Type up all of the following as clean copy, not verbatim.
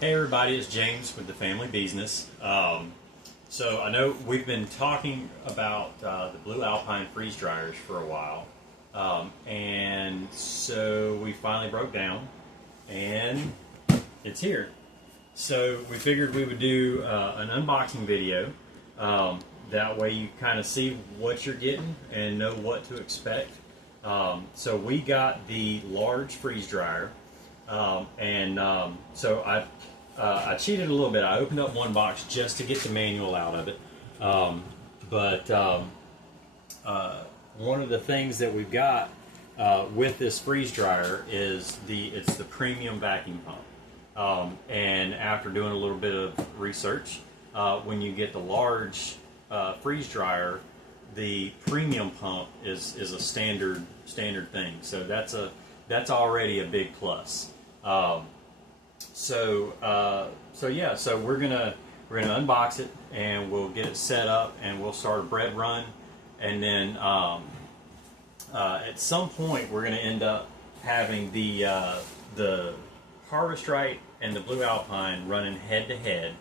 Hey everybody, it's James with the Family Business. So I know we've been talking about the Blue Alpine Freeze Dryers for a while, and so we finally broke down, and it's here. So we figured we would do an unboxing video. That way you kind of see what you're getting and know what to expect. So we got the large freeze dryer, so I cheated a little bit. I opened up one box just to get the manual out of it. One of the things that we've got with this freeze dryer is it's the premium vacuum pump. And after doing a little bit of research, when you get the large freeze dryer, the premium pump is a standard thing. So that's already a big plus. So we're gonna unbox it and we'll get it set up and we'll start a bread run, and then at some point we're gonna end up having the Harvest Right and the Blue Alpine running head to head.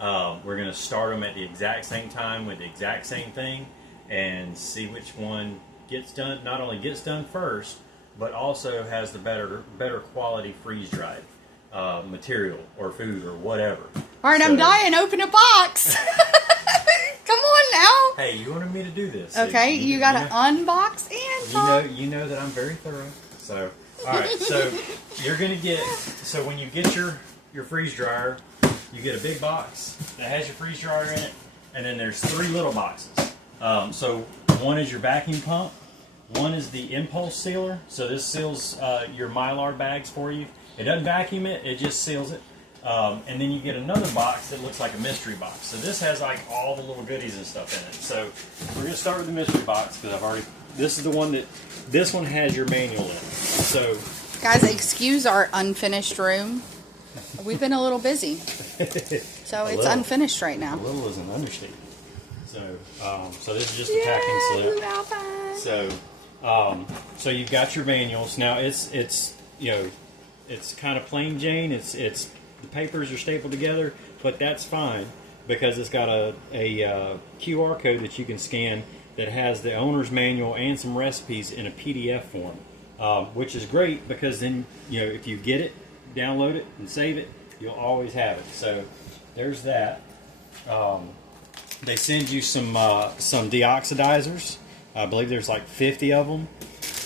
We're gonna start them at the exact same time with the exact same thing and see which one gets done. Not only gets done first, but also has the better quality freeze dried material or food or whatever. All right, I'm dying. Open a box. Come on now. Hey, you wanted me to do this. Okay, you got to unbox and talk. You know that I'm very thorough. So, all right. So you're gonna get. So when you get your freeze dryer, you get a big box that has your freeze dryer in it, and then there's 3 little boxes. So one is your vacuum pump. One is the impulse sealer. So this seals your Mylar bags for you. It doesn't vacuum it, it just seals it. And then you get another box that looks like a mystery box. So this has like all the little goodies and stuff in it. So we're going to start with the mystery box because this is the one this one has your manual in it. So guys, excuse our unfinished room. We've been a little busy. So it's unfinished right now. A little is an understatement. So this is just a packing slip. Blue Alpine. So you've got your manuals. Now it's kind of plain Jane. It's the papers are stapled together, but that's fine because it's got a QR code that you can scan that has the owner's manual and some recipes in a PDF form, which is great because then if you get it, download it and save it, you'll always have it. So there's that. They send you some deoxidizers. I believe there's like 50 of them.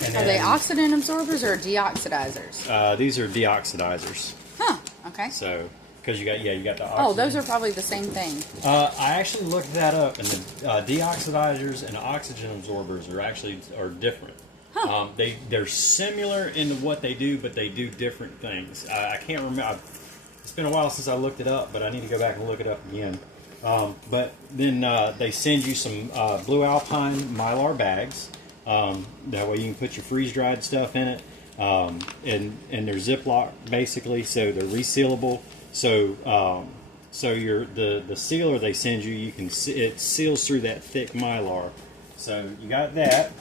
And are they oxidant absorbers or deoxidizers? These are deoxidizers. Huh. Okay. So, because you got the oxygen. Oh, those are probably the same thing. I actually looked that up, and the deoxidizers and oxygen absorbers are different. Huh. They're similar in what they do, but they do different things. I can't remember. It's been a while since I looked it up, but I need to go back and look it up again. But then they send you some Blue Alpine Mylar bags. That way you can put your freeze-dried stuff in it. And they're Ziploc basically, so they're resealable. So the sealer they send you, it seals through that thick Mylar. So you got that.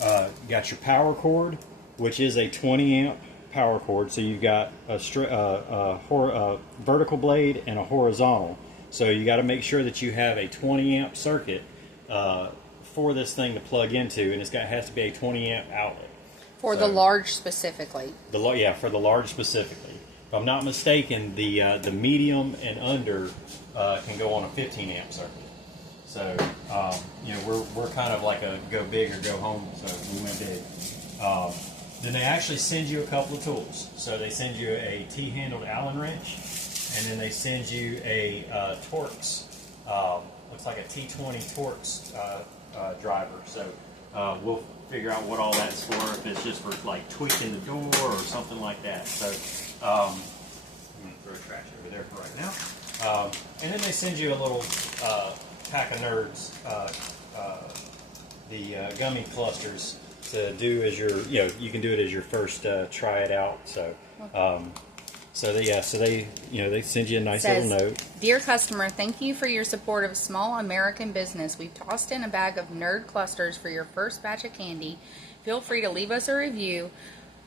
You got your power cord, which is a 20 amp power cord. So you've got a vertical blade and a horizontal. So you got to make sure that you have a 20 amp circuit for this thing to plug into, and has to be a 20 amp outlet. For the large specifically. For the large specifically. If I'm not mistaken, the medium and under can go on a 15 amp circuit. So we're kind of like a go big or go home. So we went big. Then they actually send you a couple of tools. So they send you a T-handled Allen wrench. And then they send you a Torx, looks like a T20 Torx driver. So we'll figure out what all that's for, if it's just for like tweaking the door or something like that. So I'm going to throw trash over there for right now. And then they send you a little pack of nerds, the gummy clusters to do as you can do it as your first try it out. So. They send you a nice little note. Dear customer, thank you for your support of small American business. We've tossed in a bag of nerd clusters for your first batch of candy. Feel free to leave us a review.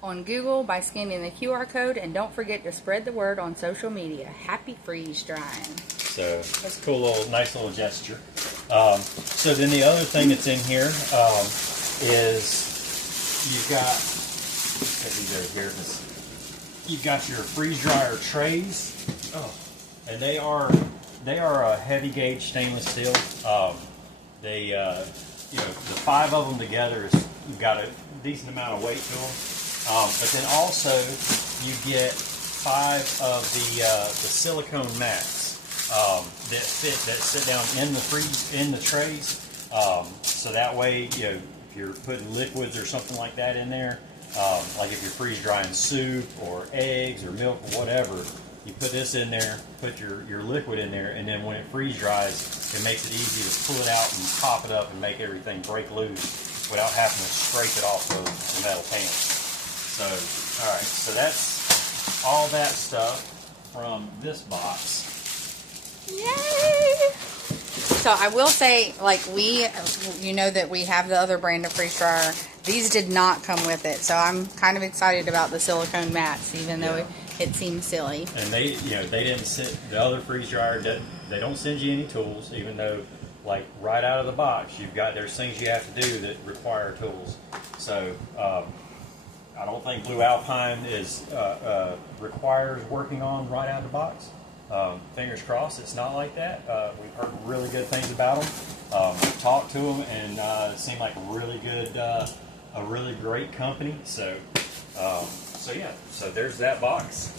on Google by scanning the QR code, and don't forget to spread the word on social media. Happy freeze drying. So that's a cool nice little gesture. So then the other thing that's in here is you've got, you've got your freeze dryer trays, and they are a heavy gauge stainless steel. The 5 of them together is, you've got a decent amount of weight to them. But then also you get 5 of the silicone mats that sit down in the trays. So that way, if you're putting liquids or something like that in there, like if you're freeze drying soup or eggs or milk or whatever, you put this in there, put your liquid in there, and then when it freeze dries, it makes it easy to pull it out and pop it up and make everything break loose without having to scrape it off of the metal pan. So, all right, so that's all that stuff from this box. Yay! So I will say, like, you know that we have the other brand of freeze dryer. These did not come with it, so I'm kind of excited about the silicone mats, even though it seems silly. And they didn't the other freeze dryer, they don't send you any tools, even though, like, right out of the box, there's things you have to do that require tools. So I don't think Blue Alpine requires working on right out of the box. Fingers crossed, it's not like that. We've heard really good things about them. We've talked to them, and it seemed like a really great company. So yeah. So there's that box.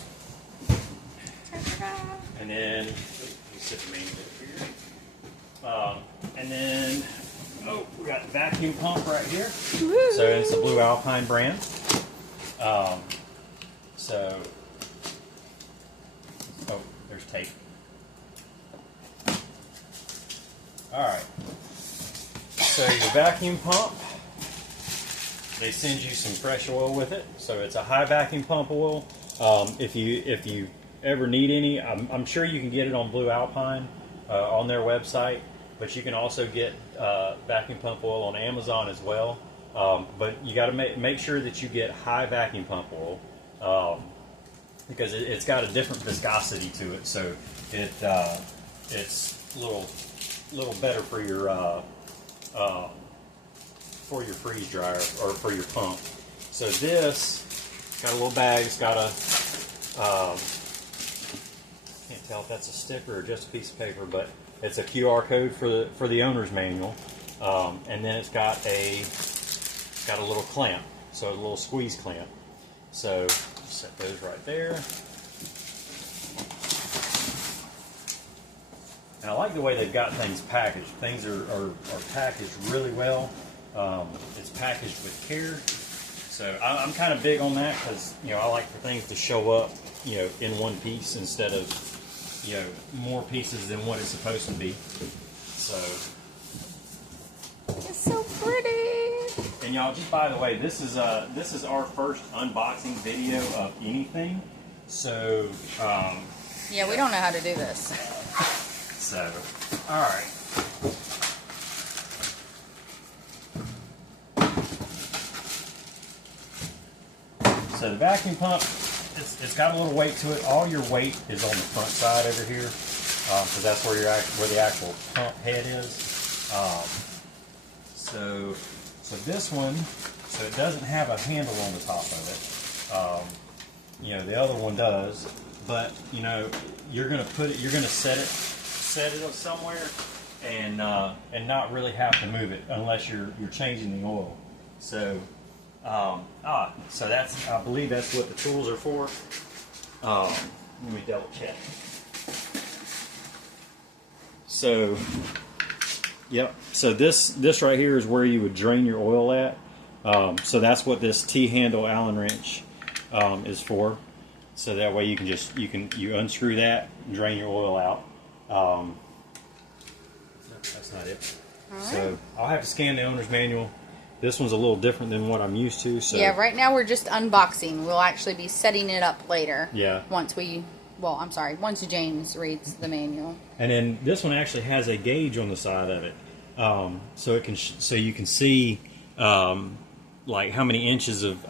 And then we set the main bit here. And then we got the vacuum pump right here. Woo-hoo. So it's the Blue Alpine brand. There's tape. Alright. So your vacuum pump, they send you some fresh oil with it. So it's a high vacuum pump oil. If you ever need any, I'm sure you can get it on Blue Alpine on their website, but you can also get vacuum pump oil on Amazon as well. But you got to make sure that you get high vacuum pump oil. Because it's got a different viscosity to it, so it's a little better for your freeze dryer or for your pump. So this got a little bag. It's got a can't tell if that's a sticker or just a piece of paper, but it's a QR code for the owner's manual, and then it's got a little clamp, so a little squeeze clamp. So set those right there. And I like the way they've got things packaged. Things are packaged really well. It's packaged with care. So I'm kind of big on that because, I like for things to show up, in one piece instead of, more pieces than what it's supposed to be. So. It's so pretty. And y'all, just by the way, this is our first unboxing video of anything. So yeah, we don't know how to do this. So, all right. So the vacuum pump, it's got a little weight to it. All your weight is on the front side over here, because that's where the actual pump head is. So this one, so it doesn't have a handle on the top of it. The other one does, but you're gonna set it somewhere and not really have to move it unless you're changing the oil. So so that's, I believe that's what the tools are for. Let me double check. So. Yep. So this right here is where you would drain your oil at. So that's what this T-handle Allen wrench is for. So that way you unscrew that and drain your oil out. That's not it. All right. So I'll have to scan the owner's manual. This one's a little different than what I'm used to. So yeah, right now we're just unboxing. We'll actually be setting it up later. Yeah. Once James reads the manual. And then this one actually has a gauge on the side of it, so you can see like how many inches of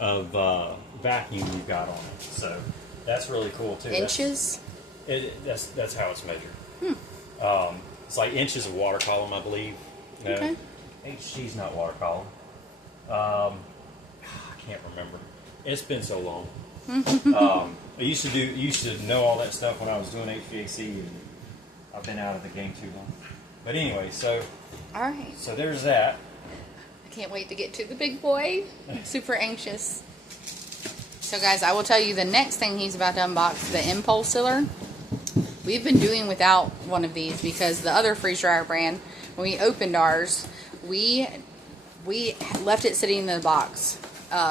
vacuum you've got on it. So that's really cool too. Inches? That's how it's measured. It's like inches of water column, I believe. No, Okay. HG's not water column. I can't remember. It's been so long. I used to know all that stuff when I was doing HVAC, and I've been out of the game too long. But anyway, so All right. so there's that. I can't wait to get to the big boy. I'm super anxious. So guys, I will tell you the next thing he's about to unbox, the impulse sealer. We've been doing without one of these because the other freeze dryer brand, when we opened ours, we left it sitting in the box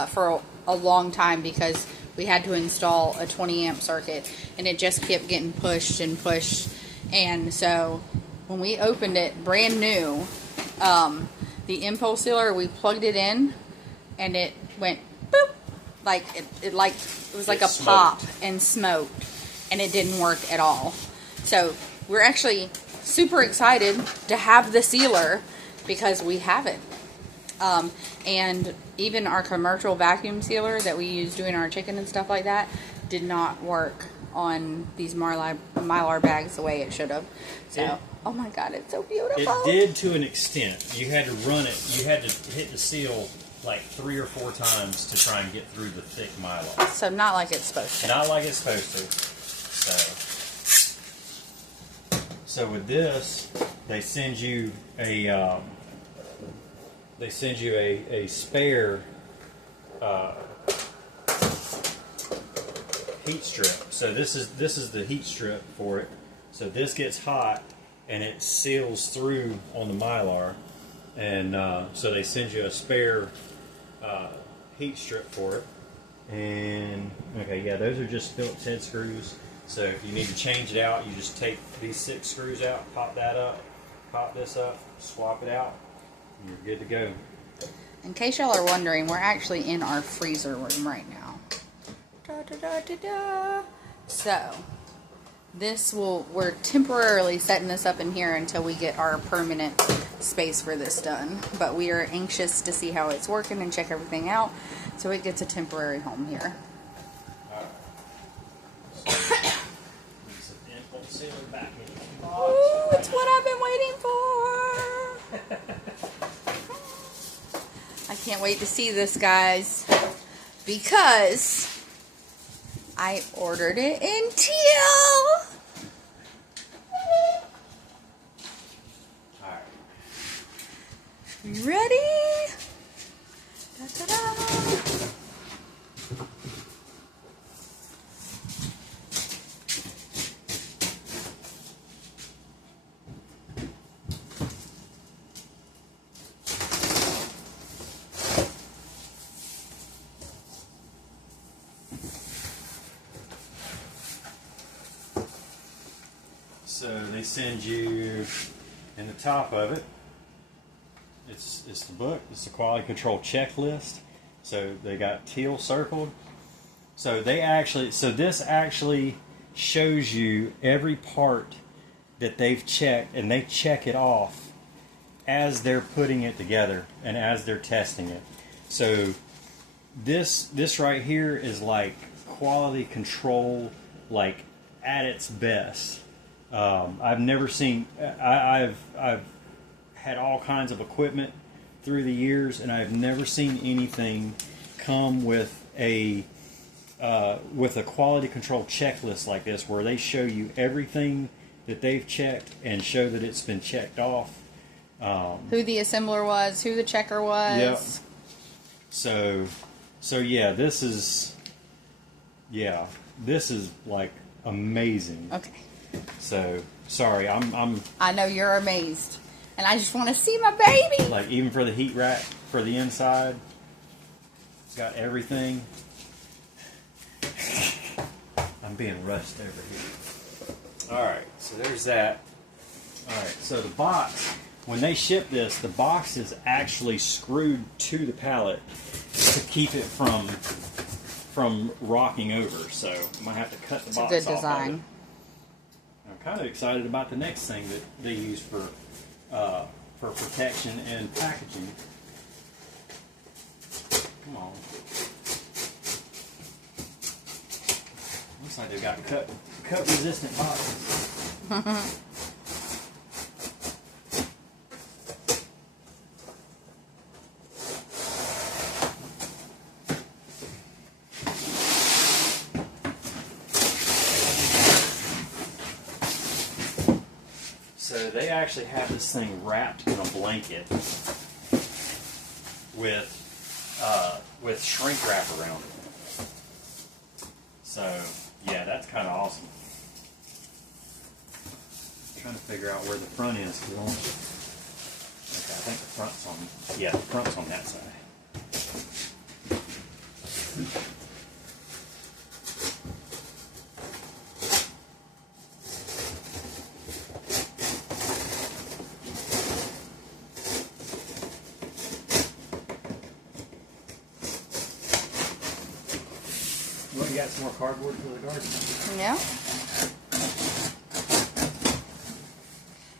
for a long time because we had to install a 20 amp circuit and it just kept getting pushed and pushed. And so when we opened it brand new, the impulse sealer, we plugged it in and it went boop, like it was like a pop and smoked, and it didn't work at all. So we're actually super excited to have the sealer because we have it. And even our commercial vacuum sealer that we use doing our chicken and stuff like that did not work on these Mylar bags the way it should have. So, oh my God, it's so beautiful. It did to an extent. You had to run it. You had to hit the seal like 3 or 4 times to try and get through the thick Mylar. So not like it's supposed to. Not like it's supposed to. So with this, they send you a spare heat strip. So this is the heat strip for it. So this gets hot and it seals through on the Mylar, and so they send you a spare heat strip for it. And okay, yeah, those are just Phillips head screws. So if you need to change it out, you just take these 6 screws out, pop that up, pop this up, swap it out, and you're good to go. In case y'all are wondering, we're actually in our freezer room right now. Da, da, da, da, da. So, we're temporarily setting this up in here until we get our permanent space for this done. But we are anxious to see how it's working and check everything out, so it gets a temporary home here. Ooh, it's what I've been waiting for. I can't wait to see this, guys, because I ordered it in teal. Alright. You ready? Da-da-da. So they send you, in the top of it, it's the book, it's the quality control checklist. So they got teal circled. So this actually shows you every part that they've checked, and they check it off as they're putting it together and as they're testing it. So this right here is like quality control, like at its best. I've never seen. I've had all kinds of equipment through the years, and I've never seen anything come with a quality control checklist like this, where they show you everything that they've checked and show that it's been checked off. Who the assembler was, who the checker was. Yep. So yeah, this is like amazing. Okay. So sorry, I know you're amazed, and I just want to see my baby. like, even for the heat rack for the inside, it's got everything. I'm being rushed over here. All right, so there's that. All right, so the box, when they ship this, the box is actually screwed to the pallet to keep it from rocking over. So I might have to cut the It's box a good off design. of it. I'm kind of excited about the next thing that they use for protection and packaging. Come on. Looks like they've got cut resistant boxes. So they actually have this thing wrapped in a blanket with shrink wrap around it. So yeah, that's kind of awesome. I'm trying to figure out where the front is. Okay, I think the front's on. Yeah, the front's on that side. Well, you got some more cardboard for the garden. Yeah.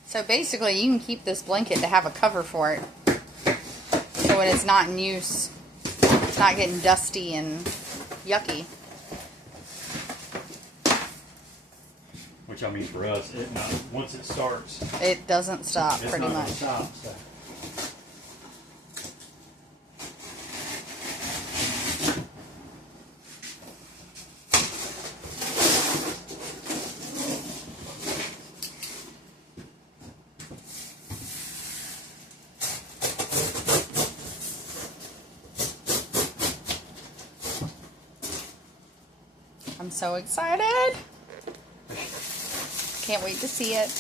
So basically, you can keep this blanket to have a cover for it. So when it's not in use, it's not getting dusty and yucky. Which I mean, for us, once it starts, It doesn't stop, it's pretty not much. gonna stop. So. I'm so excited. Can't wait to see it.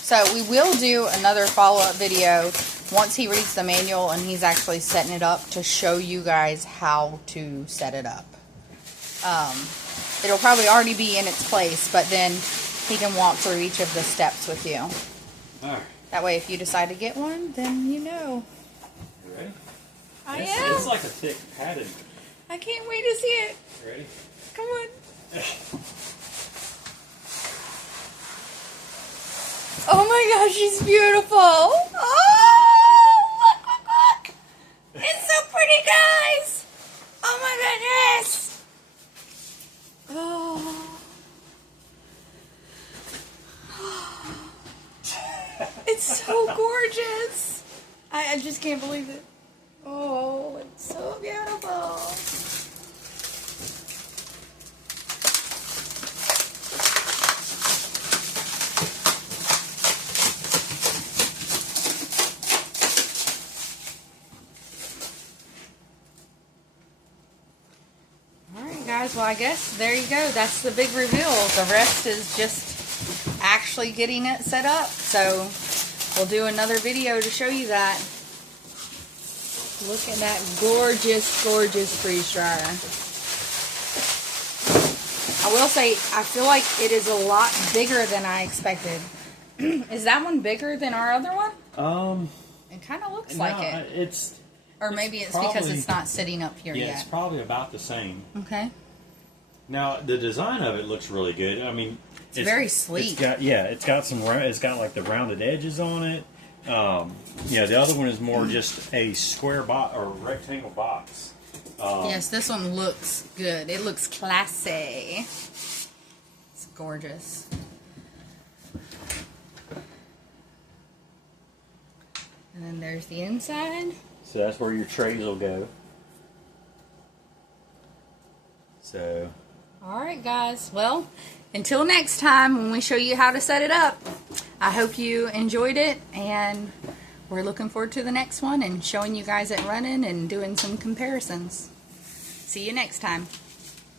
So we will do another follow-up video once he reads the manual and he's actually setting it up to show you guys how to set it up. It'll probably already be in its place, but then he can walk through each of the steps with you. Alright. That way if you decide to get one, then you know. You ready? I it's, am. It's like a thick padded. I can't wait to see it. You ready? Come on. Oh my gosh, she's beautiful. Oh, look. It's so pretty, guys. Oh my goodness. Oh. It's so gorgeous. I just can't believe it. Oh, it's so beautiful. Alright guys, well I guess there you go. That's the big reveal. The rest is just actually getting it set up. So we'll do another video to show you that. Look at that gorgeous, gorgeous freeze dryer. I will say, I feel like it is a lot bigger than I expected. Is that one bigger than our other one? It kind of looks like it. Or maybe it's probably, because it's not sitting up here yet. Yeah, it's probably about the same. Okay. Now, the design of it looks really good. I mean, it's very sleek. It's got like the rounded edges on it. Yeah, the other one is more just a square box or rectangle box. Yes, this one looks good. It looks classy. It's gorgeous. And then there's the inside. So that's where your trays will go. So. Alright guys, well, until next time when we show you how to set it up, I hope you enjoyed it, and we're looking forward to the next one and showing you guys it running and doing some comparisons. See you next time.